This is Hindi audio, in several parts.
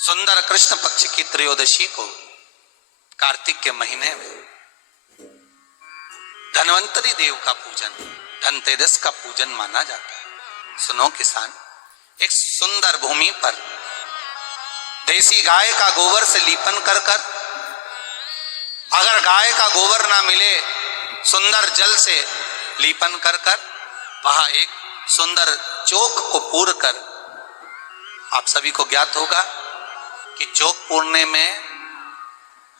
सुंदर कृष्ण पक्ष की त्रयोदशी को कार्तिक के महीने में धन्वंतरी देव का पूजन, धनतेरस का पूजन माना जाता है। सुनो किसान, एक सुंदर भूमि पर देसी गाय का गोबर से लीपन कर कर, अगर गाय का गोबर ना मिले सुंदर जल से लीपन कर कर, वहां एक सुंदर चौक को पूर कर, आप सभी को ज्ञात होगा कि चौक पूरने में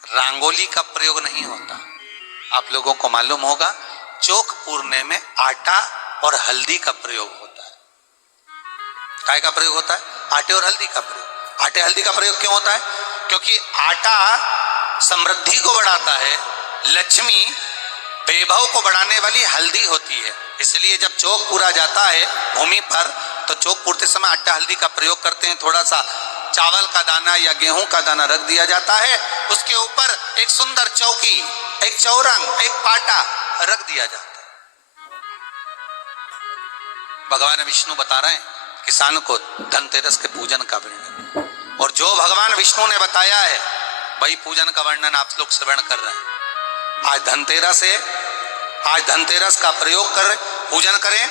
रंगोली का प्रयोग नहीं होता। आप लोगों को मालूम होगा चौक पूरने में आटा और हल्दी का प्रयोग होता है। काय का प्रयोग होता है? आटे और हल्दी का प्रयोग। आटे हल्दी का प्रयोग क्यों होता है? क्योंकि आटा समृद्धि को बढ़ाता है, लक्ष्मी वैभव को बढ़ाने वाली हल्दी होती है। इसलिए जब चौक पूरा जाता है भूमि पर, तो चौक पूरते समय आटा हल्दी का प्रयोग करते हैं। थोड़ा सा चावल का दाना या गेहूं का दाना रख दिया जाता है, उसके ऊपर एक सुंदर चौकी, एक चौरंग, एक पाटा रख दिया जाता है। भगवान विष्णु बता रहे हैं किसान को धनतेरस के पूजन का वर्णन, और जो भगवान विष्णु ने बताया है वही पूजन का वर्णन आप लोग श्रवण कर रहे हैं। आज धनतेरस है, आज धनतेरस का प्रयोग कर पूजन करें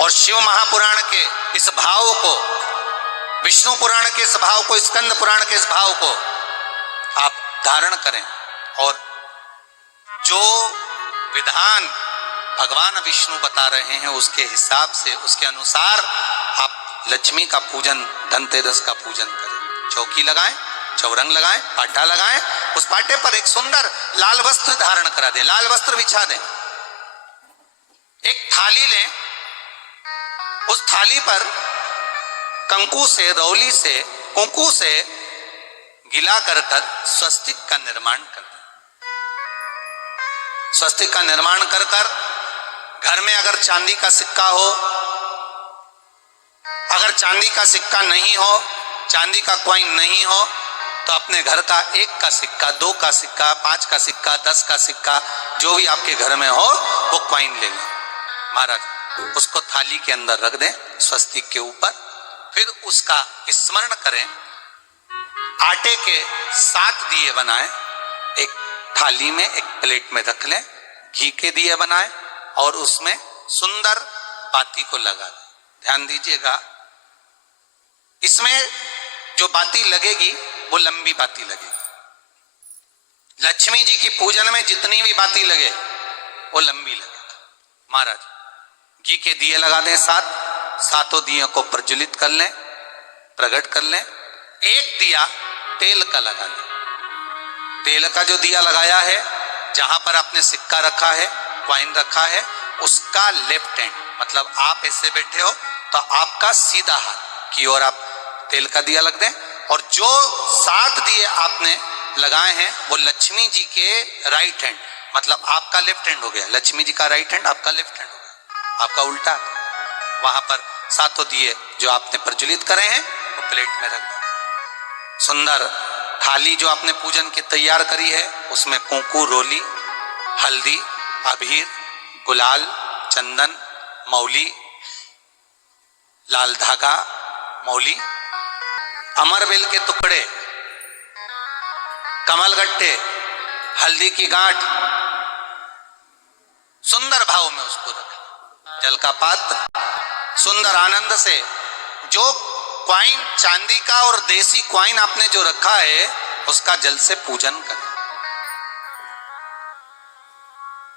और शिव महापुराण के इस भाव को, विष्णु पुराण के इस भाव को, स्कंद पुराण के इस भाव को आप धारण करें, और जो विधान भगवान विष्णु बता रहे हैं उसके हिसाब से, उसके अनुसार आप लक्ष्मी का पूजन, धनतेरस का पूजन करें। चौकी लगाएं, चौरंग लगाएं, पाटा लगाएं, उस पाटे पर एक सुंदर लाल वस्त्र धारण करा दें, लाल वस्त्र बिछा दें। एक थाली लें, उस थाली पर कंकु से, रौली से, कुंकू से गिला कर कर स्वस्तिक का निर्माण कर दें। स्वस्तिक का निर्माण कर कर घर में अगर चांदी का सिक्का हो, अगर चांदी का सिक्का नहीं हो, चांदी का कॉइन नहीं हो, तो अपने घर का 1 का सिक्का, 2 का सिक्का, 5 का सिक्का, 10 का सिक्का, जो भी आपके घर में हो वो कॉइन ले लें महाराज, उसको थाली के अंदर रख दें स्वस्तिक के ऊपर। फिर उसका स्मरण करें, आटे के 7 दिए बनाएं, एक थाली में, एक प्लेट में रख लें, घी के दिए बनाएं और उसमें सुंदर बाती को लगा दें। ध्यान दीजिएगा, इसमें जो बाती लगेगी वो लंबी बाती लगेगी। लक्ष्मी जी की पूजन में जितनी भी बाती लगे वो लंबी लगे। महाराज घी के दिए लगा दें 7, सातों दियों को प्रज्वलित कर लें, प्रकट कर लें। एक दिया तेल का लगा लें। तेल का जो दिया लगाया है, जहां पर आपने सिक्का रखा है, कॉइन रखा है, उसका लेफ्ट हैंड, मतलब आप ऐसे बैठे हो तो आपका सीधा हाथ की ओर आप तेल का दिया लग दें, और जो 7 दिए आपने लगाए हैं वो लक्ष्मी जी के राइट हैंड, मतलब आपका लेफ्ट हैंड हो गया, लक्ष्मी जी का राइट हैंड, आपका लेफ्ट हैंड हो गया, आपका उल्टा। वहां पर 7 दिए जो आपने प्रज्वलित करे हैं वो प्लेट में रख दें। सुंदर थाली जो आपने पूजन की तैयार करी है उसमें कुंकू, रोली, हल्दी, अबीर, गुलाल, चंदन, मौली, लाल धागा, मौली, अमरबेल के टुकड़े, कमलगट्टे, हल्दी की गांठ, सुंदर भाव में उसको रखें। जल का पात्र सुंदर आनंद से, जो क्वाइन चांदी का और देसी क्वाइन आपने जो रखा है उसका जल से पूजन करें।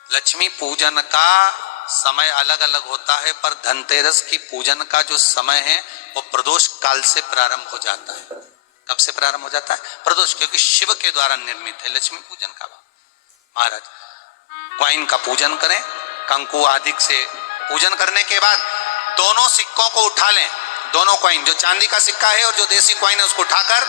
लक्ष्मी पूजन का समय अलग अलग होता है, पर धनतेरस की पूजन का जो समय है वो प्रदोष काल से प्रारंभ हो जाता है। कब से प्रारंभ हो जाता है? प्रदोष, क्योंकि शिव के द्वारा निर्मित है लक्ष्मी पूजन का। महाराज क्वाइन का पूजन करें, कंकु आदि से पूजन करने के बाद दोनों सिक्कों को उठा लें, दोनों कॉइन, जो चांदी का सिक्का है और जो देसी कॉइन है उसको उठाकर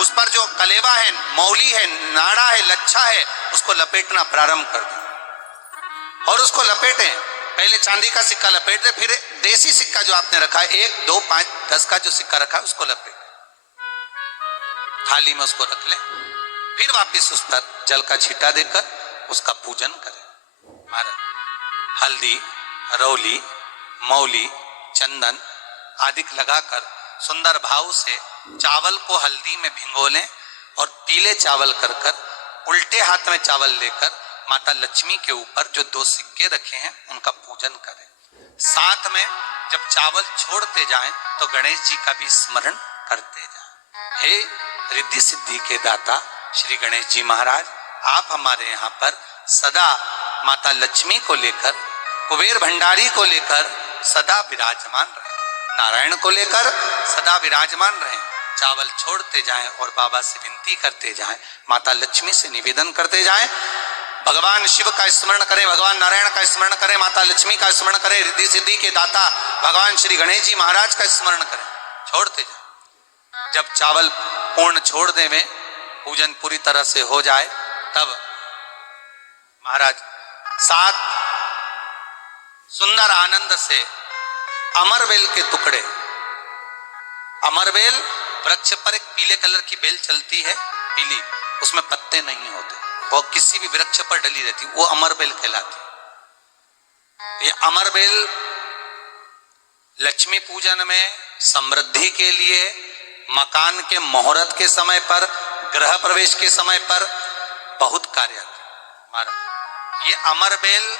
उस पर जो कलेवा है, मौली है, नाड़ा है, लच्छा है, उसको लपेटना प्रारंभ कर दें और उसको लपेटें। पहले चांदी का सिक्का लपेट दे, फिर देसी सिक्का जो आपने रखा है 1, 2, 5, 10 का जो सिक्का रखा है उसको लपेट थाली में उसको रख लें। फिर वापिस उस पर जल का छींटा देकर उसका पूजन करें। महाराज हल्दी, रौली, मौली, चंदन आदि लगाकर सुंदर भाव से चावल को हल्दी में भिगो लें और पीले चावल कर कर उल्टे हाथ में चावल लेकर माता लक्ष्मी के ऊपर जो 2 सिक्के रखे हैं उनका पूजन करें। साथ में जब चावल छोड़ते जाएं तो गणेश जी का भी स्मरण करते जाएं। हे रिद्धि सिद्धि के दाता श्री गणेश जी महाराज, आप हमारे यहाँ पर सदा माता लक्ष्मी को लेकर, कुबेर भंडारी को लेकर सदा विराजमान रहे, नारायण को लेकर सदा विराजमान रहे। चावल छोड़ते जाएं और बाबा से विनती करते जाएं, माता लक्ष्मी से निवेदन करते जाएं, भगवान शिव का स्मरण करें, भगवान नारायण का स्मरण करें, माता लक्ष्मी का स्मरण करें, रिद्धि सिद्धि के दाता भगवान श्री गणेश जी महाराज का स्मरण करें, छोड़ते जाएं। जब चावल पूर्ण छोड़ देवें, पूजन पूरी तरह से हो जाए, तब महाराज 7 सुंदर आनंद से अमरबेल के टुकड़े, अमरबेल वृक्ष पर एक पीले कलर की बेल चलती है, पीली, उसमें पत्ते नहीं होते, वो किसी भी वृक्ष पर डली रहती, वो अमरबेल कहलाती। ये अमरबेल लक्ष्मी पूजन में, समृद्धि के लिए, मकान के मुहूर्त के समय पर, गृह प्रवेश के समय पर बहुत कार्य आता। ये अमरबेल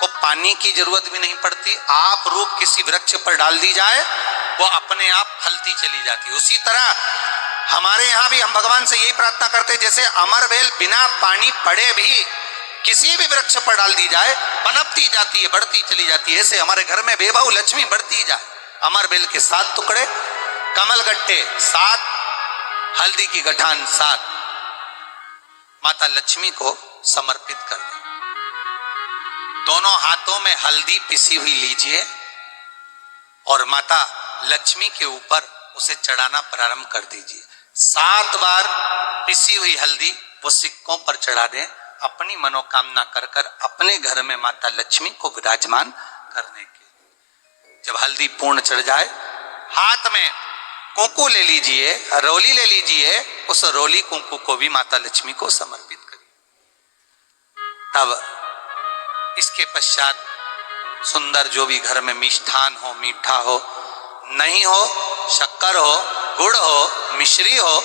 को पानी की जरूरत भी नहीं पड़ती, आप रूप किसी वृक्ष पर डाल दी जाए वो अपने आप फलती चली जाती। उसी तरह हमारे यहाँ भी हम भगवान से यही प्रार्थना करते, जैसे अमरबेल बिना पानी पड़े भी किसी भी वृक्ष पर डाल दी जाए पनपती जाती है, बढ़ती चली जाती है, ऐसे हमारे घर में बेबहू लक्ष्मी बढ़ती जाए। अमरबेल के 7 टुकड़े, कमलगट्टे 7, हल्दी की गठान 7, माता लक्ष्मी को समर्पित कर दें। दोनों हाथों में हल्दी पिसी हुई लीजिए और माता लक्ष्मी के ऊपर उसे चढ़ाना प्रारंभ कर दीजिए। 7 बार पिसी हुई हल्दी वो सिक्कों पर चढ़ा दें, अपनी मनोकामना कर कर अपने घर में माता लक्ष्मी को विराजमान करने के। जब हल्दी पूर्ण चढ़ जाए, हाथ में कुंकू ले लीजिए, रोली ले लीजिए, उस रोली कुंकू को भी माता लक्ष्मी को समर्पित करिए। तब इसके पश्चात सुंदर जो भी घर में मिष्ठान हो, मीठा हो, नहीं हो, शक्कर हो, गुड़ हो, मिश्री हो,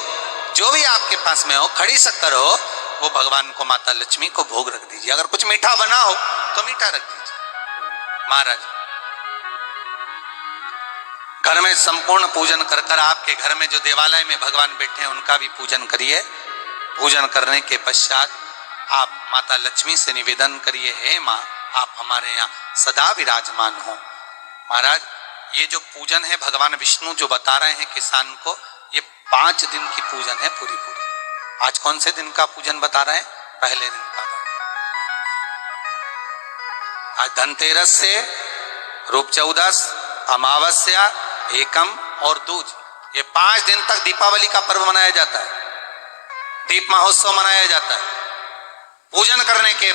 जो भी आपके पास में हो, खड़ी शक्कर हो, वो भगवान को, माता लक्ष्मी को भोग रख दीजिए। अगर कुछ मीठा बना हो तो मीठा रख दीजिए। महाराज घर में संपूर्ण पूजन कर कर आपके घर में जो देवालय में भगवान बैठे हैं उनका भी पूजन करिए। पूजन करने के पश्चात आप माता लक्ष्मी से निवेदन करिए, हे माँ, आप हमारे यहाँ सदा विराजमान हो। महाराज ये जो पूजन है भगवान विष्णु जो बता रहे हैं किसान को, ये 5 दिन की पूजन है पूरी। आज कौन से दिन का पूजन बता रहे हैं? पहले दिन का। आज धनतेरस से रूप चौदस, अमावस्या, एकम और दूज, ये 5 दिन तक दीपावली का पर्व मनाया जाता है, दीप महोत्सव मनाया जाता है। पूजन करने के